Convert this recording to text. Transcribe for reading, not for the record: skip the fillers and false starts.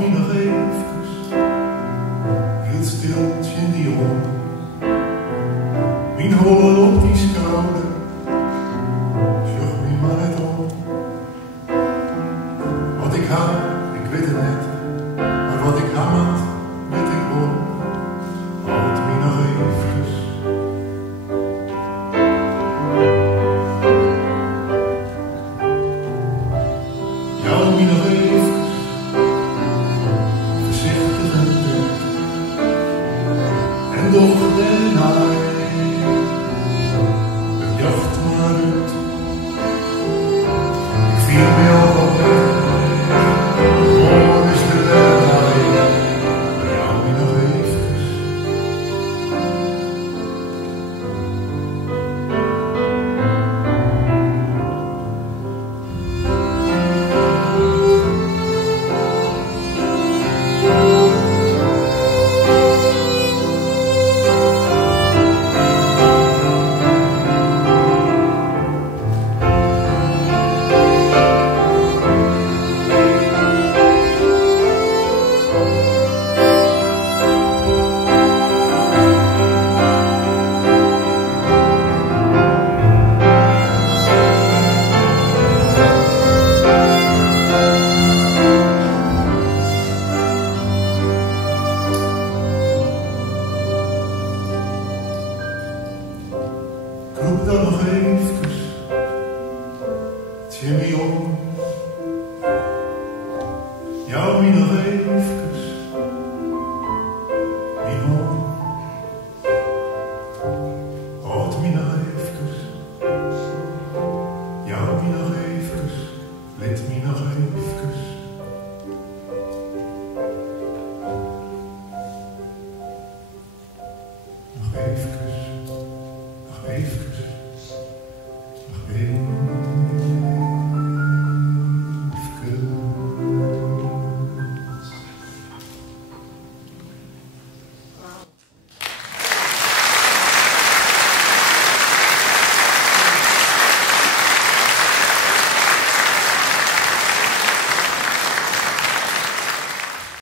me nog even, hield stiltje in die hond. Mijn holen op die schouder, zag me maar net om. Wat ik had, ik weet het net, maar wat ik had, weet ik wel. Houd me nog even. Houd me nog even, voorzichtig en tent. En doch de naai, het jacht maar uit. Ik viel me al wat weg, morgen is de berghaai. Maar houd me nog even. Roep dan nog even, Jimmy om. Jou me nog even.